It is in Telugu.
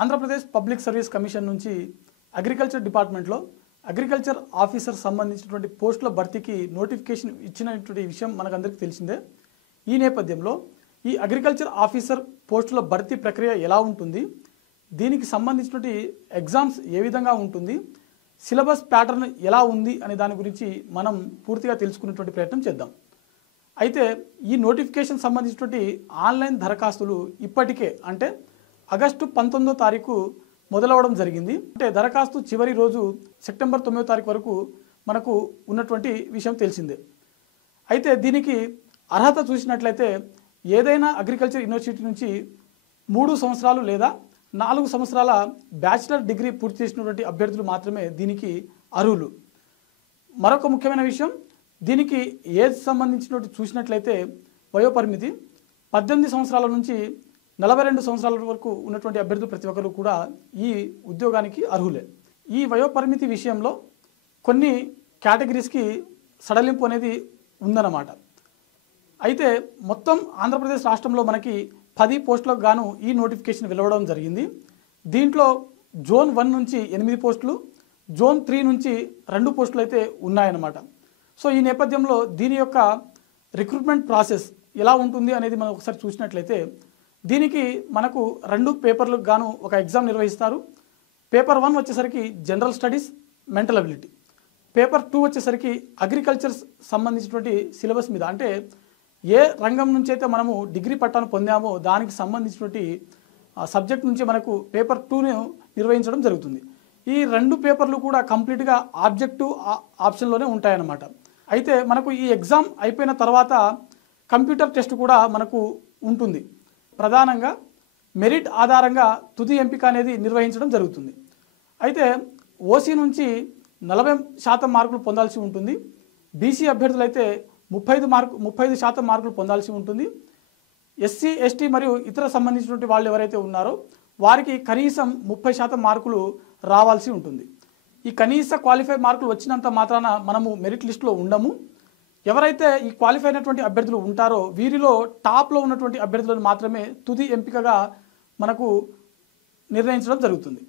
ఆంధ్రప్రదేశ్ పబ్లిక్ సర్వీస్ కమిషన్ నుంచి అగ్రికల్చర్ డిపార్ట్మెంట్లో అగ్రికల్చర్ ఆఫీసర్ సంబంధించినటువంటి పోస్టుల భర్తీకి నోటిఫికేషన్ ఇచ్చినటువంటి విషయం మనకందరికీ తెలిసిందే. ఈ నేపథ్యంలో ఈ అగ్రికల్చర్ ఆఫీసర్ పోస్టుల భర్తీ ప్రక్రియ ఎలా ఉంటుంది, దీనికి సంబంధించినటువంటి ఎగ్జామ్స్ ఏ విధంగా ఉంటుంది, సిలబస్ ప్యాటర్న్ ఎలా ఉంది అనే దాని గురించి మనం పూర్తిగా తెలుసుకునేటువంటి ప్రయత్నం చేద్దాం. అయితే ఈ నోటిఫికేషన్ సంబంధించినటువంటి ఆన్లైన్ దరఖాస్తులు ఇప్పటికే అంటే ఆగస్టు 19వ తారీఖు మొదలవడం జరిగింది. అంటే దరఖాస్తు చివరి రోజు సెప్టెంబర్ 9వ తారీఖు వరకు మనకు ఉన్నటువంటి విషయం తెలిసిందే. అయితే దీనికి అర్హత చూసినట్లయితే ఏదైనా అగ్రికల్చర్ యూనివర్సిటీ నుంచి 3 సంవత్సరాలు లేదా 4 సంవత్సరాల బ్యాచిలర్ డిగ్రీ పూర్తి చేసినటువంటి అభ్యర్థులు మాత్రమే దీనికి అర్హులు. మరొక ముఖ్యమైన విషయం, దీనికి ఏజ్ సంబంధించినటువంటి చూసినట్లయితే వయోపరిమితి 18 సంవత్సరాల నుంచి 42 సంవత్సరాల వరకు ఉన్నటువంటి అభ్యర్థులు ప్రతి ఒక్కరు కూడా ఈ ఉద్యోగానికి అర్హులే. ఈ వయోపరిమితి విషయంలో కొన్ని కేటగిరీస్కి సడలింపు అనేది ఉందన్నమాట. అయితే మొత్తం ఆంధ్రప్రదేశ్ రాష్ట్రంలో మనకి 10 పోస్టులకు గాను ఈ నోటిఫికేషన్ వెలువడడం జరిగింది. దీంట్లో జోన్ 1 నుంచి 8 పోస్టులు, జోన్ 3 నుంచి 2 పోస్టులు అయితే ఉన్నాయన్నమాట. సో ఈ నేపథ్యంలో దీని యొక్క రిక్రూట్మెంట్ ప్రాసెస్ ఎలా ఉంటుంది అనేది మనం ఒకసారి చూసినట్లయితే దీనికి మనకు 2 పేపర్లకు గాను ఒక ఎగ్జామ్ నిర్వహిస్తారు. పేపర్ 1 వచ్చేసరికి general studies, mental ability. Paper 2 వచ్చేసరికి అగ్రికల్చర్ సంబంధించినటువంటి సిలబస్ మీద, అంటే ఏ రంగం నుంచి అయితే మనము డిగ్రీ పట్టాను పొందామో దానికి సంబంధించినటువంటి సబ్జెక్ట్ నుంచి మనకు పేపర్ 2ను నిర్వహించడం జరుగుతుంది. ఈ 2 పేపర్లు కూడా కంప్లీట్గా ఆబ్జెక్టివ్ ఆప్షన్లోనే ఉంటాయన్నమాట. అయితే మనకు ఈ ఎగ్జామ్ అయిపోయిన తర్వాత కంప్యూటర్ టెస్ట్ కూడా మనకు ఉంటుంది. ప్రధానంగా మెరిట్ ఆధారంగా తుది ఎంపిక అనేది నిర్వహించడం జరుగుతుంది. అయితే ఓసీ నుంచి 40% మార్కులు పొందాల్సి ఉంటుంది. బీసీ అభ్యర్థులు అయితే 35% మార్కులు పొందాల్సి ఉంటుంది. ఎస్సీ, ఎస్టీ మరియు ఇతర సంబంధించినటువంటి వాళ్ళు ఎవరైతే ఉన్నారో వారికి కనీసం 30% మార్కులు రావాల్సి ఉంటుంది. ఈ కనీస క్వాలిఫై మార్కులు వచ్చినంత మాత్రాన మనము మెరిట్ లిస్టులో ఉండము. ఎవరైతే ఈ క్వాలిఫై అయినటువంటి అభ్యర్థులు ఉంటారో వీరిలో టాప్లో ఉన్నటువంటి అభ్యర్థులను మాత్రమే తుది ఎంపికగా మనకు నిర్ణయించడం జరుగుతుంది.